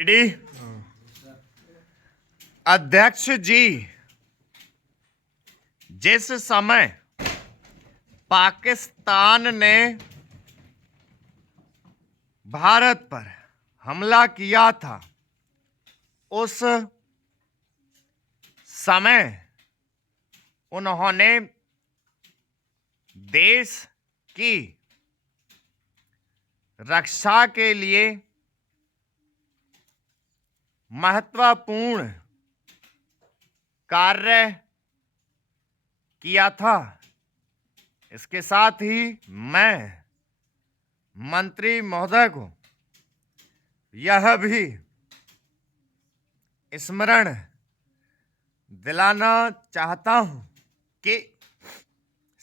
Ready? अध्यक्ष जी, जिस समय पाकिस्तान ने भारत पर हमला किया था, उस समय उन्होंने देश की रक्षा के लिए महत्वपूर्ण कार्य किया था। इसके साथ ही मैं मंत्री महोदय को यह भी स्मरण दिलाना चाहता हूं कि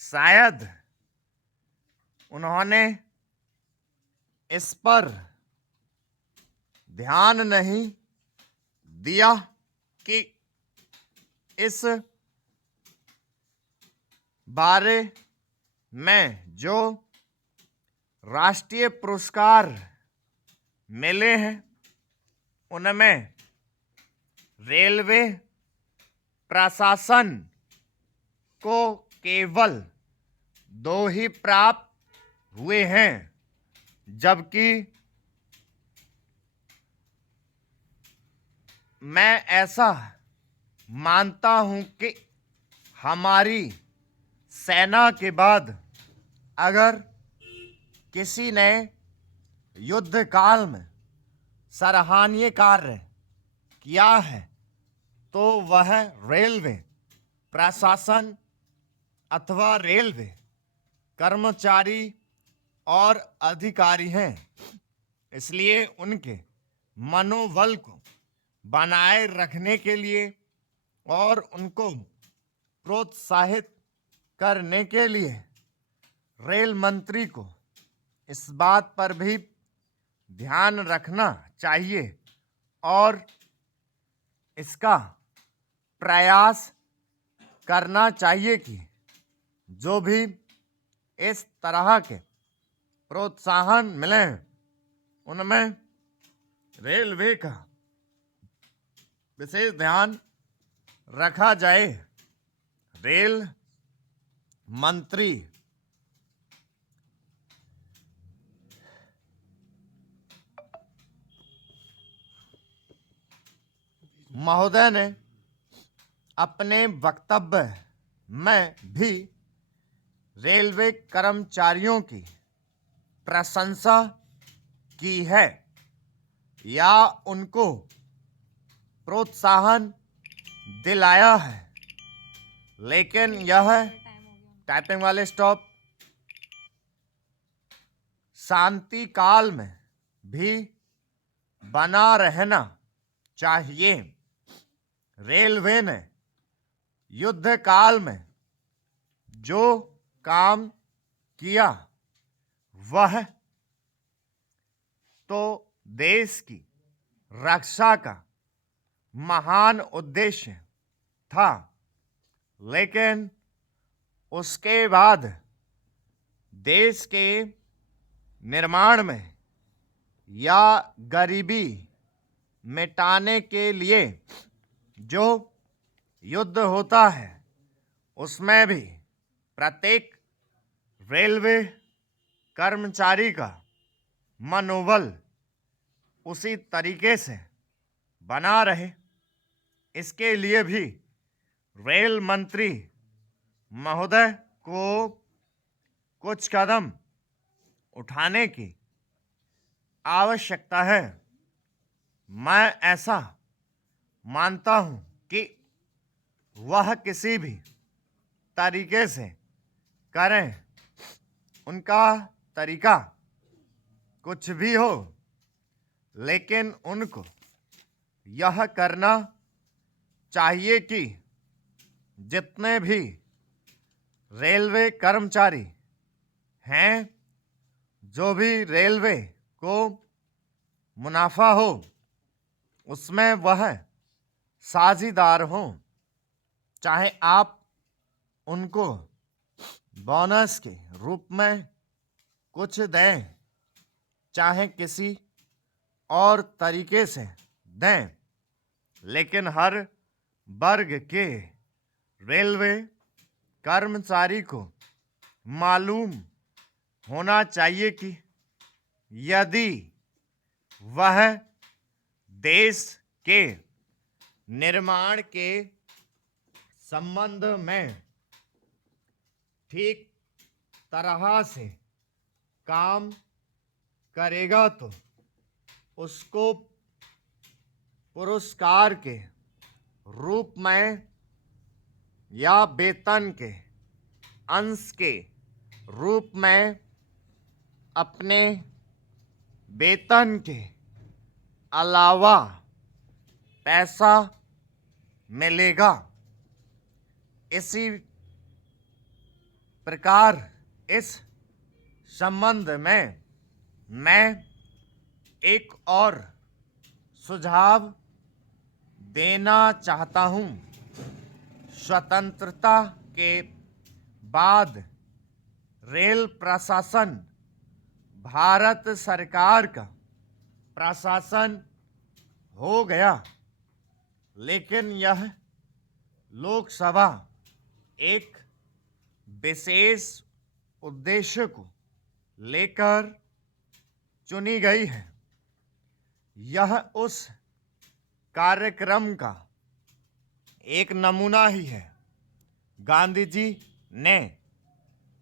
शायद उन्होंने इस पर ध्यान नहीं दिया कि इस बारे में जो राष्ट्रीय पुरस्कार मिले हैं, उनमें रेलवे प्रशासन को केवल 2 ही प्राप्त हुए हैं, जबकि मैं ऐसा मानता हूं कि हमारी सेना के बाद अगर किसी ने युद्ध काल में सराहनीय कार्य किया है तो वह रेलवे प्रशासन अथवा रेलवे कर्मचारी और अधिकारी हैं। इसलिए उनके मनोबल को बनाए रखने के लिए और उनको प्रोत्साहित करने के लिए रेल मंत्री को इस बात पर भी ध्यान रखना चाहिए और इसका प्रयास करना चाहिए कि जो भी इस तरह के प्रोत्साहन मिले उनमें रेलवे का विशेष ध्यान रखा जाए। रेल मंत्री महोदय ने अपने वक्तव्य में भी रेलवे कर्मचारियों की प्रशंसा की है या उनको प्रोत्साहन दिलाया है, लेकिन यह टाइपिंग वाले स्टॉप शांति काल में भी बना रहना चाहिए। रेलवे ने युद्ध काल में जो काम किया वह तो देश की रक्षा का महान उद्देश्य था, लेकिन उसके बाद देश के निर्माण में या गरीबी मिटाने के लिए जो युद्ध होता है उसमें भी प्रत्येक रेलवे कर्मचारी का मनोबल उसी तरीके से बना रहे, इसके लिए भी रेल मंत्री महोदय को कुछ कदम उठाने की आवश्यकता है। मैं ऐसा मानता हूं कि वह किसी भी तरीके से करें, उनका तरीका कुछ भी हो, लेकिन उनको यह करना चाहिए कि जितने भी रेलवे कर्मचारी हैं, जो भी रेलवे को मुनाफा हो उसमें वह साझीदार हों। चाहे आप उनको बोनस के रूप में कुछ दें, चाहे किसी और तरीके से दें, लेकिन हर वर्ग के रेलवे कर्मचारी को मालूम होना चाहिए कि यदि वह देश के निर्माण के संबंध में ठीक तरह से काम करेगा तो उसको पुरस्कार के रूप में या वेतन के अंश के रूप में अपने वेतन के अलावा पैसा मिलेगा। इसी प्रकार इस संबंध में मैं एक और सुझाव देना चाहता हूँ। स्वतंत्रता के बाद रेल प्रशासन भारत सरकार का प्रशासन हो गया, लेकिन यह लोकसभा एक विशेष उद्देश्य को लेकर चुनी गई है। यह उस कार्यक्रम का एक नमूना ही है। गांधी जी ने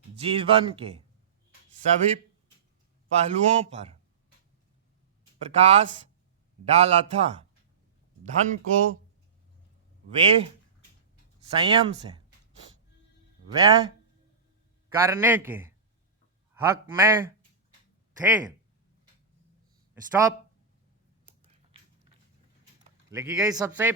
जीवन के सभी पहलुओं पर प्रकाश डाला था। धन को वे संयम से व्यय करने के हक में थे। स्टॉप। लिखी गई सबसे